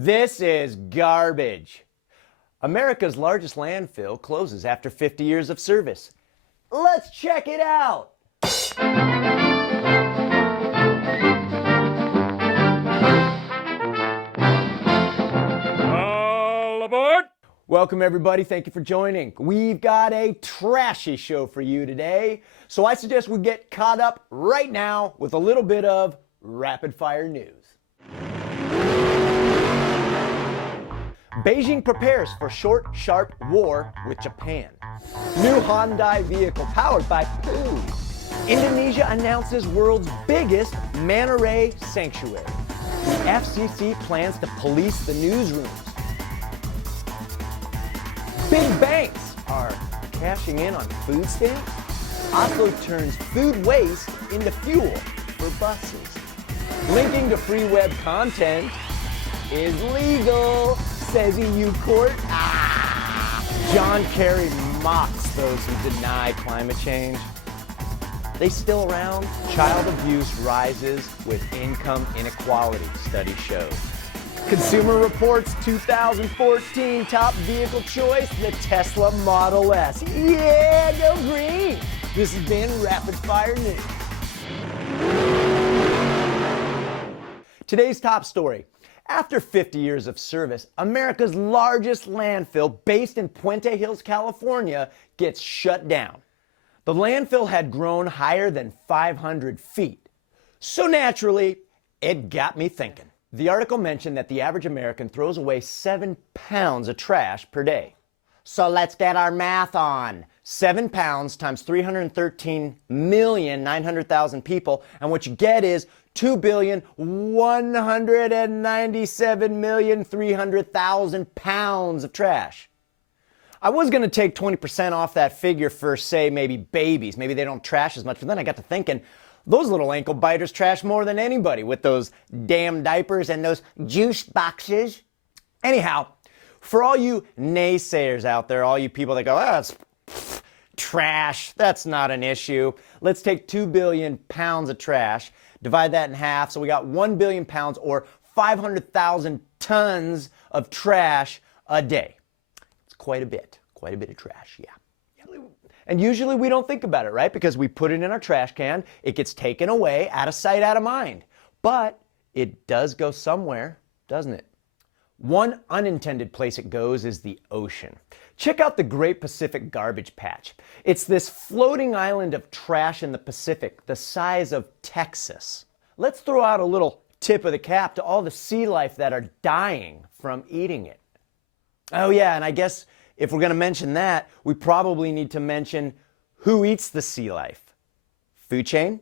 This is garbage. America's largest landfill closes after 50 years of service. Let's check it out. All aboard! Welcome everybody, thank you for joining. We've got a trashy show for you today, so I suggest we get caught up right now with a little bit of rapid fire news. Beijing prepares for short, sharp war with Japan. New Hyundai vehicle powered by poo. Indonesia announces world's biggest manta ray sanctuary. The FCC plans to police the newsrooms. Big banks are cashing in on food stamps. Oslo turns food waste into fuel for buses. Linking to free web content is legal, says EU court. John Kerry mocks those who deny climate change. They still around? Child abuse rises with income inequality, study shows. Consumer Reports 2014 top vehicle choice, the Tesla Model S. Yeah, go green! This has been Rapid Fire News. Today's top story. After 50 years of service, America's largest landfill, based in Puente Hills, California, gets shut down. The landfill had grown higher than 500 feet. So naturally, it got me thinking. The article mentioned that the average American throws away 7 pounds of trash per day. So let's get our math on. 7 pounds times 313,900,000 people, and what you get is 2,197,300,000 pounds of trash. I was going to take 20% off that figure for, say, maybe babies. Maybe they don't trash as much, but then I got to thinking, those little ankle biters trash more than anybody with those damn diapers and those juice boxes. Anyhow, for all you naysayers out there, all you people that go, that's trash, that's not an issue. Let's take 2 billion pounds of trash, divide that in half, so we got 1 billion pounds or 500,000 tons of trash a day. It's quite a bit of trash, yeah. And usually we don't think about it, right? Because we put it in our trash can, it gets taken away, out of sight, out of mind. But it does go somewhere, doesn't it? One unintended place it goes is the ocean. Check out the Great Pacific Garbage Patch. It's this floating island of trash in the Pacific, the size of Texas. Let's throw out a little tip of the cap to all the sea life that are dying from eating it. Oh yeah, and I guess if we're going to mention that, we probably need to mention who eats the sea life. Food chain?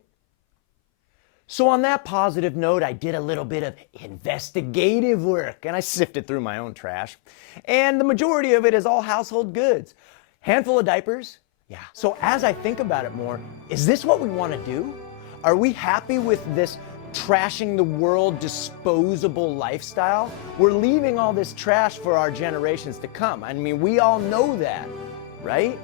So on that positive note, I did a little bit of investigative work and I sifted through my own trash. And the majority of it is all household goods. Handful of diapers? Yeah. So as I think about it more, is this what we want to do? Are we happy with this trashing the world disposable lifestyle? We're leaving all this trash for our generations to come. I mean, we all know that, right?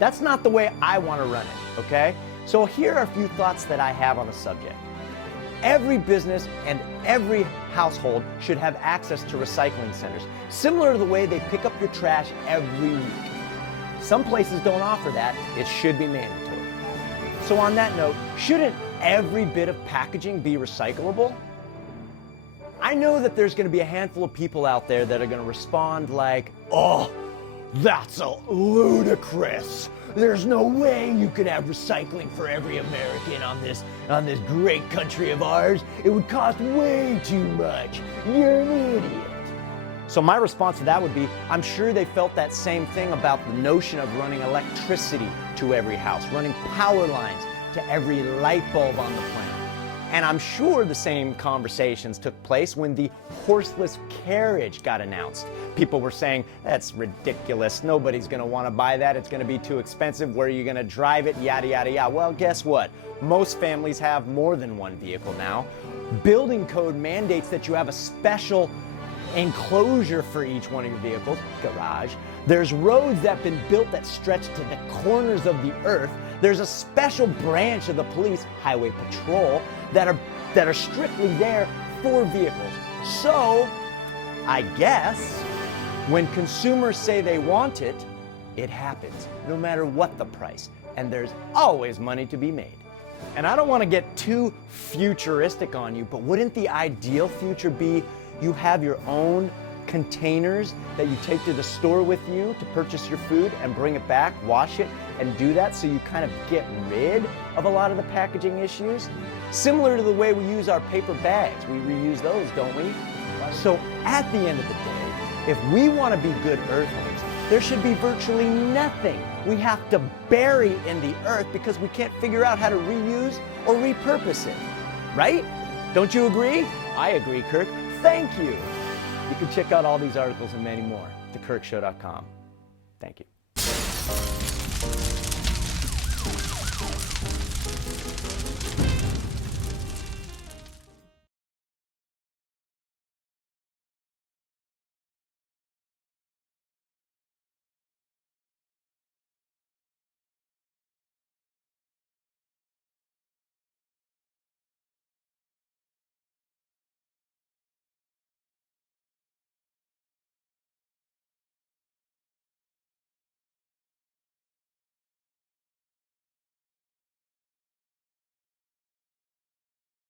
That's not the way I want to run it, okay? So here are a few thoughts that I have on the subject. Every business and every household should have access to recycling centers, similar to the way they pick up your trash every week. Some places don't offer that. It should be mandatory. So on that note, shouldn't every bit of packaging be recyclable? I know that there's going to be a handful of people out there that are going to respond like, oh, that's a ludicrous. There's no way you could have recycling for every American on this great country of ours. It would cost way too much. You're an idiot. So my response to that would be, I'm sure they felt that same thing about the notion of running electricity to every house, running power lines to every light bulb on the planet. And I'm sure the same conversations took place when the horseless carriage got announced. People were saying, that's ridiculous. Nobody's going to want to buy that. It's going to be too expensive. Where are you going to drive it? Yada, yada, yada. Well, guess what? Most families have more than one vehicle now. Building code mandates that you have a special enclosure for each one of your vehicles, garage. There's roads that have been built that stretch to the corners of the earth. There's a special branch of the police, highway patrol, that are strictly there for vehicles. So I guess when consumers say they want it, it happens, no matter what the price. And there's always money to be made. And I don't want to get too futuristic on you, but wouldn't the ideal future be you have your own containers that you take to the store with you to purchase your food and bring it back, wash it, and do that so you kind of get rid of a lot of the packaging issues? Similar to the way we use our paper bags. We reuse those, don't we? So at the end of the day, if we want to be good earthlings, there should be virtually nothing we have to bury in the earth because we can't figure out how to reuse or repurpose it. Right? Don't you agree? I agree, Kirk. Thank you. You can check out all these articles and many more at thekirkshow.com. Thank you.